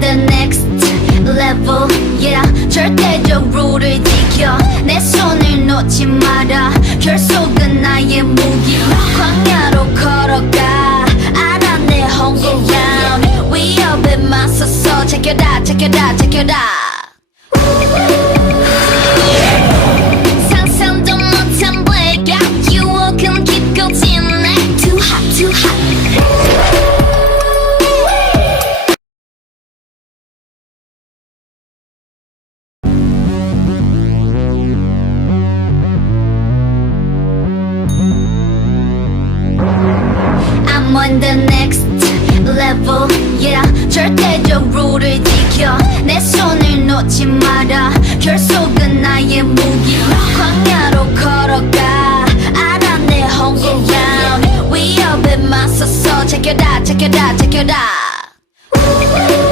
on the next level, yeah. 절대적 룰을 지켜 내 손을 놓지 마라. 결속은 나의 무기. 광야로 걸어가 알아 내 home ground. 위협에 맞서서 check it out, check it out, check it out. 상상도 못한 breakout. 유혹은 깊고 진해. Too hot, too hot. I'm on the next level, yeah. 절대적 룰을 지켜 내 손을 놓지 마라. 결속은 나의 무기. 광야로 걸어가 알아 내 home ground. 위협에 맞서서 check it out, check it out, check it out.